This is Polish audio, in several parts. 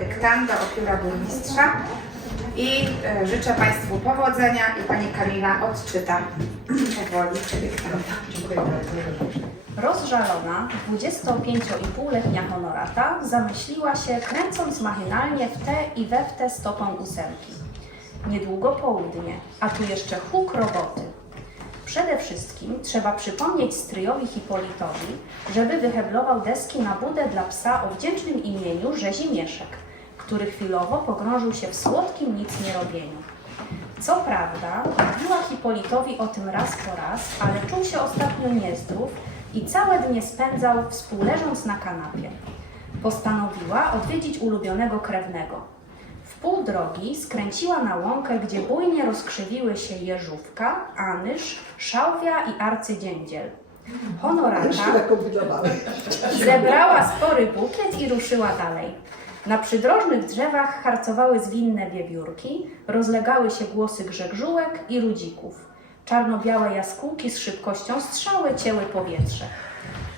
dyktanda o burmistrza i e, życzę Państwu powodzenia i Pani Kamila odczyta powoli dyktanda. Dziękuję bardzo. Rozżalona, 25,5-letnia honorata zamyśliła się, kręcąc machinalnie w te i we w te stopą ósemki. Niedługo południe, a tu jeszcze huk roboty. Przede wszystkim trzeba przypomnieć stryjowi Hipolitowi, żeby wyheblował deski na budę dla psa o wdzięcznym imieniu Rzezimieszek, który chwilowo pogrążył się w słodkim nic nie robieniu. Co prawda, mówiła Hipolitowi o tym raz po raz, ale czuł się ostatnio niezdrów i całe dnie spędzał współleżąc na kanapie. Postanowiła odwiedzić ulubionego krewnego. W pół drogi skręciła na łąkę, gdzie bujnie rozkrzywiły się jeżówka, anyż, szałwia i arcydziędziel. Honorata. Zebrała spory bukiet i ruszyła dalej. Na przydrożnych drzewach harcowały zwinne wiewiórki, rozlegały się głosy grzegżółek i rudzików. Czarno-białe jaskółki z szybkością strzały cięły powietrze.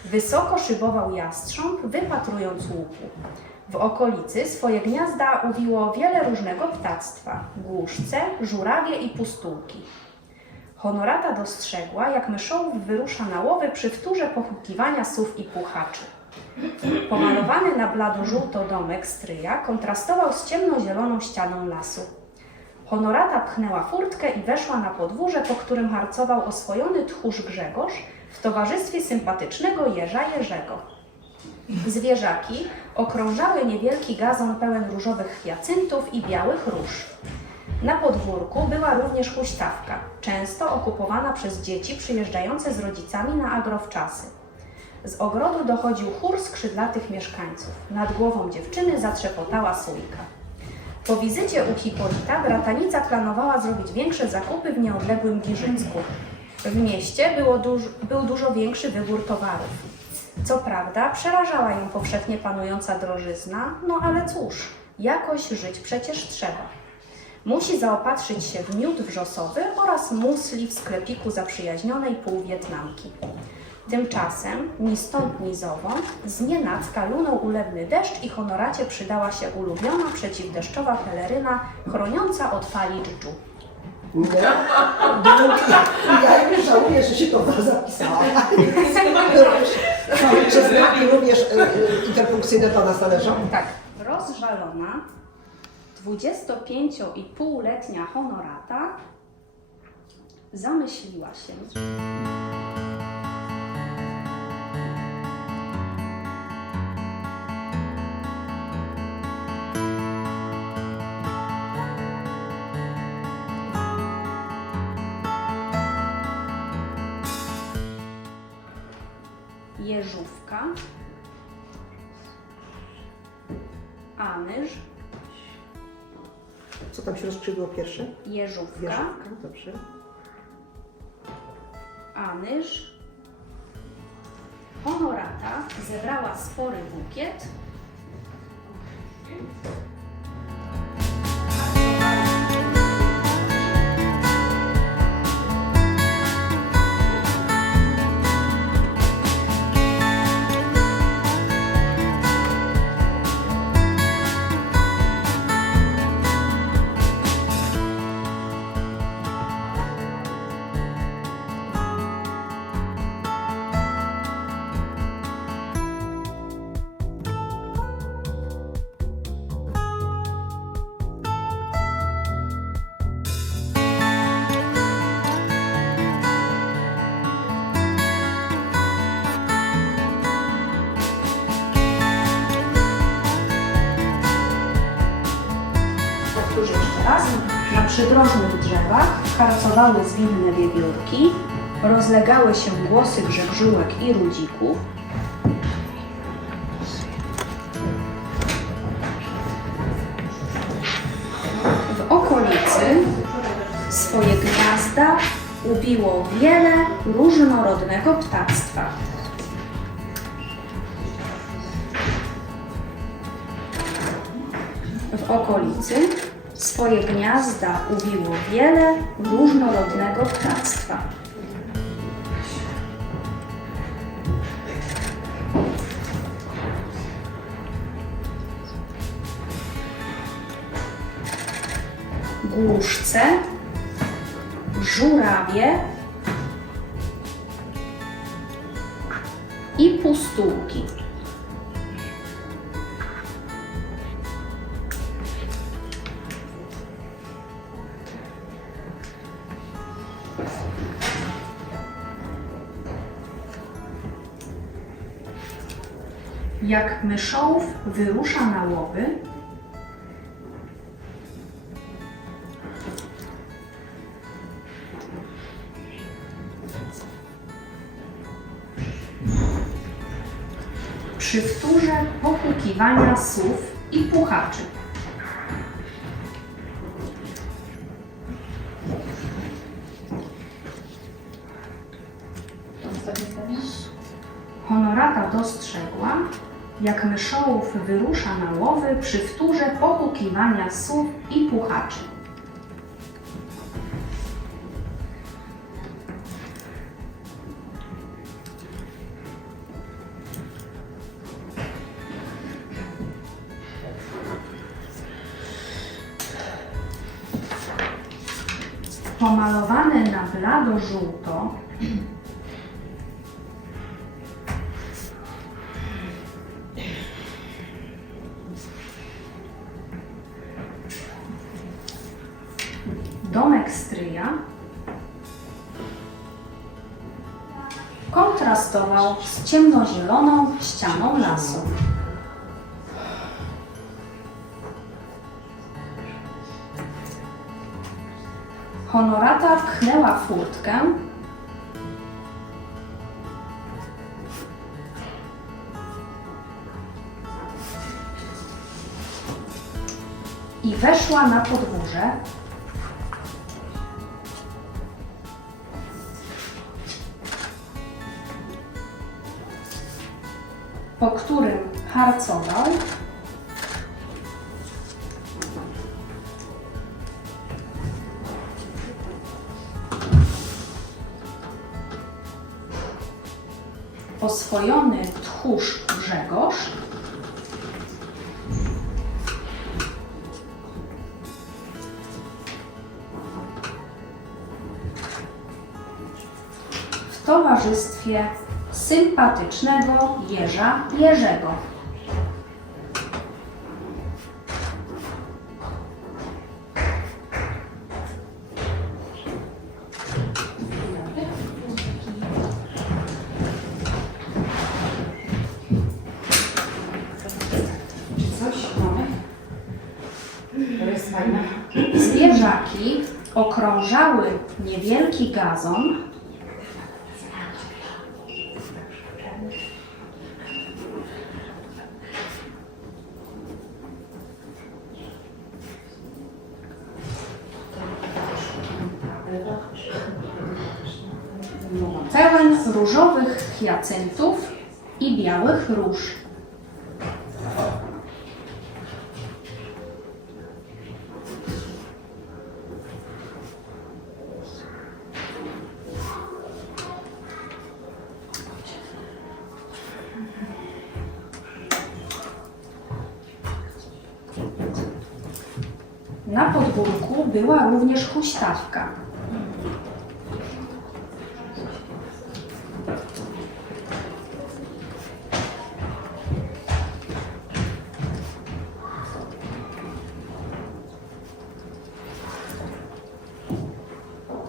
Wysoko szybował jastrząb, wypatrując łuku. W okolicy swoje gniazda uwiło wiele różnego ptactwa, głuszce, żurawie i pustułki. Honorata dostrzegła, jak myszołów wyrusza na łowy przy wtórze pochukiwania sów i puchaczy. Pomalowany na blado żółto domek stryja kontrastował z ciemnozieloną ścianą lasu. Honorata pchnęła furtkę i weszła na podwórze, po którym harcował oswojony tchórz Grzegorz w towarzystwie sympatycznego jeża Jerzego. Zwierzaki okrążały niewielki gazon pełen różowych hyacyntów i białych róż. Na podwórku była również huśtawka, często okupowana przez dzieci przyjeżdżające z rodzicami na agrowczasy. Z ogrodu dochodził chór skrzydlatych mieszkańców. Nad głową dziewczyny zatrzepotała sójka. Po wizycie u Hipolita bratanica planowała zrobić większe zakupy w nieodległym Giżycku. W mieście było duż, był dużo większy wybór towarów. Co prawda przerażała ją powszechnie panująca drożyzna, no ale cóż, jakoś żyć przecież trzeba. Musi zaopatrzyć się w miód wrzosowy oraz musli w sklepiku zaprzyjaźnionej półwietnamki. Tymczasem, ni stąd, ni zowąd, z nienacka lunął ulewny deszcz i honoracie przydała się ulubiona przeciwdeszczowa peleryna chroniąca od fali dżdżu. Nie. Ja już żałuję, że się to zapisałam. Czy znaki również e, e, interpunkcyjne do nas należą? Tak, rozżalona, 25,5-letnia honorata zamyśliła się. Anyż, Co tam się rozkrzywiło pierwsze? jeżówka, Wieżówka, dobrze. anyż, honorata zebrała spory bukiet. Na przydrożnych drzewach harcowały zwinne wiewiórki, rozlegały się głosy grzegżółek i rudzików. W okolicy swoje gniazda ubiło wiele różnorodnego ptactwa. w okolicy swoje gniazda ubiło wiele różnorodnego ptactwa. Głuszce, żurawie i pustułki. Jak myszołów wyrusza na łowy, przy wtórze pochukiwania słów i puchaczy. Jak myszołów wyrusza na łowy przy wtórze pochukiwania słów i puchaczy. Pomalowane na blado żółto kontrastował z ciemnozieloną ścianą lasu. Honorata pchnęła furtkę i weszła na podwórze, po którym harcował. Oswojony tchórz Grzegorz. W towarzystwie sympatycznego Jerza Jerzego. Zwierzaki okrążały niewielki gazon, pełen hyacyntów i białych róż. Na podwórku była również huśtawka.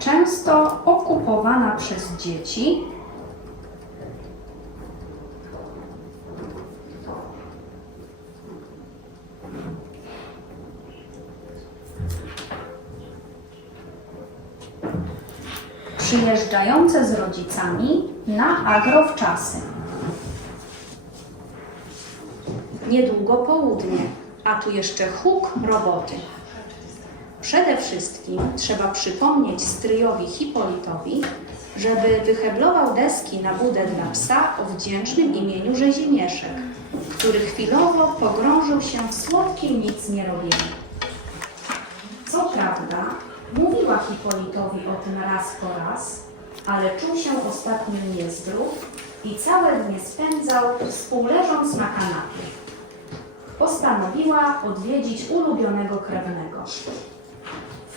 Często okupowana przez dzieci, przyjeżdżające z rodzicami na agrowczasy. Niedługo południe, a tu jeszcze huk roboty. Przede wszystkim trzeba przypomnieć stryjowi Hipolitowi, żeby wyheblował deski na budę dla psa o wdzięcznym imieniu Rzezimieszek, który chwilowo pogrążył się w słodkim nic nie robieniu. Co prawda, mówiła Hipolitowi o tym raz po raz, ale czuł się ostatnio niezdrów i całe dnie spędzał współleżąc na kanapie. Postanowiła odwiedzić ulubionego krewnego.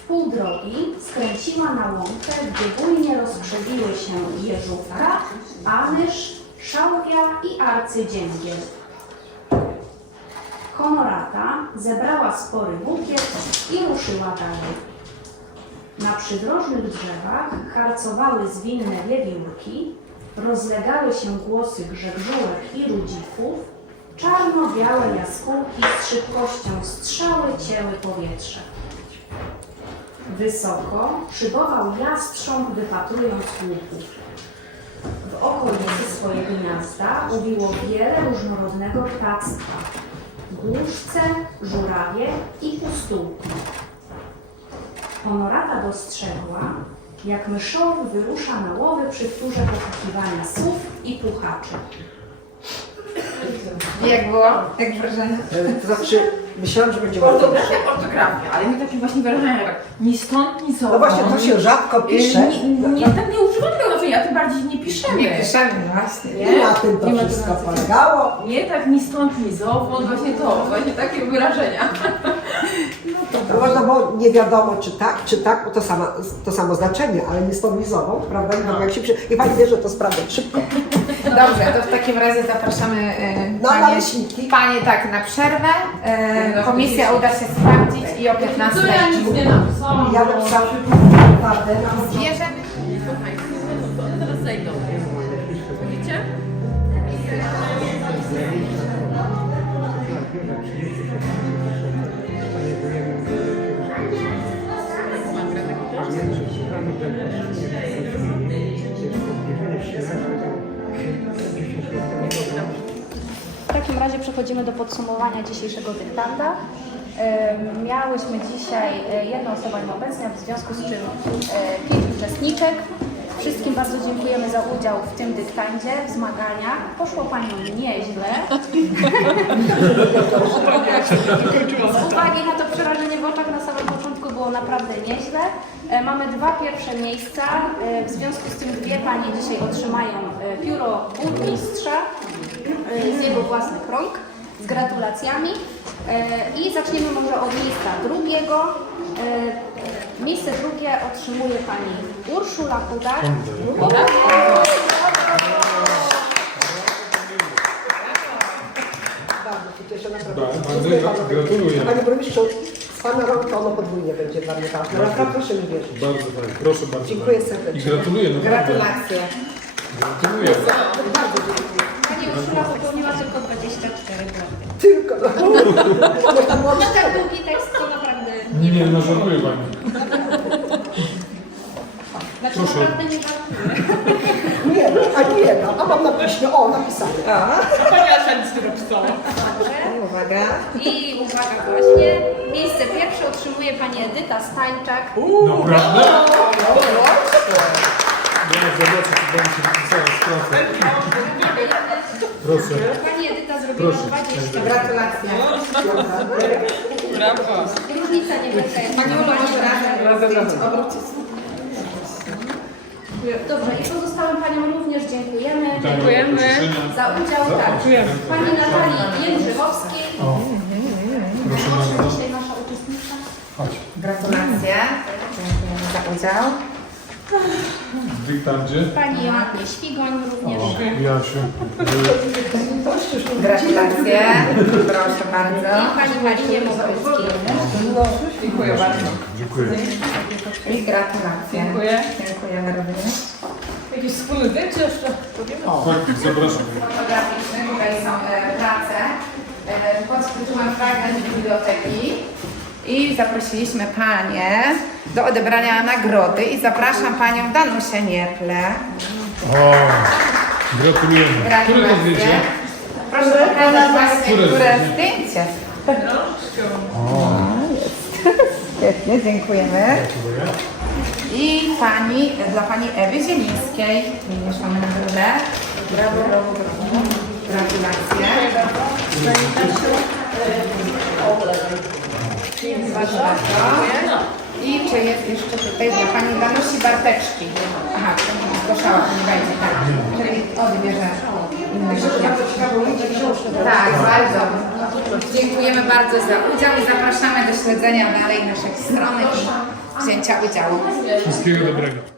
Pół drogi skręciła na łąkę, gdzie bujnie rozkrzewiły się jeżówka, anyż, szałwia i arcydzięgiel. Honorata zebrała spory bukiet i ruszyła dalej. Na przydrożnych drzewach harcowały zwinne wiewiórki, rozlegały się głosy grzegżółek i rudzików, czarno-białe jaskółki z szybkością strzały cięły powietrze. Wysoko szybował jastrząb, wypatrując łupów. W okolicy swojego gniazda ubiło wiele różnorodnego ptactwa. Głuszce, żurawie i pustułki. Honorata dostrzegła, jak myszoły wyrusza na łowy przy wtórze poszukiwania słów i puchaczy. Jak było? Jak wrażenie? E, To znaczy, myślałam, że będzie bardzo Ortografia, ortografia, ale mi takie właśnie wrażenie, jak ni stąd, ni zowąd. No właśnie, to się rzadko pisze. Nie, nie, tak nie używam tego znaczenia, a tym bardziej nie piszemy. Nie piszemy właśnie. I na tym to Nie ma wszystko polegało. Nie tak ni stąd, ni zowąd, właśnie to, właśnie takie wyrażenia. No można było nie wiadomo czy tak, czy tak, bo to, sama, to samo znaczenie, ale nie stabilizował, prawda? No. Jak się przy... I pani wie, że to sprawdzę szybko. Dobrze, to w takim razie zapraszamy e, No, panie, naleśniki. panie tak na przerwę. E, komisja uda się sprawdzić i o 15 To ja nic nie napisałam. Ja napisałam naprawdę na bierzemy. W takim razie przechodzimy do podsumowania dzisiejszego dyktanda. Em, Miałyśmy dzisiaj e, jedną osobę nieobecną, w związku z czym e, pięć uczestniczek. Wszystkim bardzo dziękujemy za udział w tym dyktandzie, w zmaganiach. Poszło Paniom nieźle. Z uwagi na to przerażenie w oczach na samym początku było naprawdę nieźle. E, Mamy dwa pierwsze miejsca. E, W związku z tym dwie Panie dzisiaj otrzymają pióro burmistrza e, z jego własnych rąk z gratulacjami. I zaczniemy może od miejsca drugiego. Miejsce drugie otrzymuje Pani Urszula Chudak. Bardzo się cieszę, naprawdę. Bardzo gratuluję. Panie burmistrzu, Pana to ono podwójnie będzie dla mnie ważne. Naprawdę proszę mi wierzyć. Bardzo fajnie, proszę bardzo. Dziękuję bardzo. serdecznie. I gratuluję, naprawdę. Gratulacje. Gratuluję. Pani Urszula popełniła tylko 24 błędy. Tylko, no. No tak długi tekst to naprawdę Nie, nie, no żartuję Pani. Znaczy Proszę. naprawdę nie żartuję. Nie, a nie jedna. A mam na piśmie, o, napisane. Uwaga. I uwaga właśnie, miejsce pierwsze otrzymuje pani Edyta Stańczak. Naprawdę? Ja zobaczę, czy Pani się napisała z pracą. Proszę. Pani Edyta zrobiła Proszę. 20. Gratulacje. Różnica niewielka jest. Pani może razem zdjęć obrócić. Dobrze, i pozostałym paniom również dziękujemy. Dziękujemy. Za udział, tak. Pani Natalii Jędrzejowskiej. Proszę bardzo. Dzisiaj nasza uczestniczka. Chodź. Gratulacje. Dziękujemy za udział. W dyktandzie. Pani Joannie Świgoń również. O, Jasiu. Gratulacje. Proszę bardzo. I pani Marinie Mokrowskiej. Dziękuję bardzo. Dziękuję. I gratulacje. Dziękuję. Dziękujemy również. Jakieś wspólne zdjęcie jeszcze? Tak, zapraszam. fotograficzny. Tutaj są e, prace e, pod tytułem Fragment Biblioteki. I zaprosiliśmy Panie do odebrania nagrody i zapraszam Panią Danusię Nieple. O, gratulujemy. Które to zdjęcie? Proszę pokazać właśnie, Które zdjęcie? zdjęcie. Świetnie, dziękujemy. Dziękuję. I pani, dla Pani Ewy Zielińskiej również nagrodę. Brawo, brawo, brawo. Gratulacje. Proszę bardzo. I czy jest jeszcze tutaj dla Pani Danusi Barteczki? Aha, zgłaszała, to nie będzie, tak. Czyli odbierze książki. Tak, bardzo. Dziękujemy bardzo za udział i zapraszamy do śledzenia dalej naszych stron i wzięcia udziału. Wszystkiego dobrego.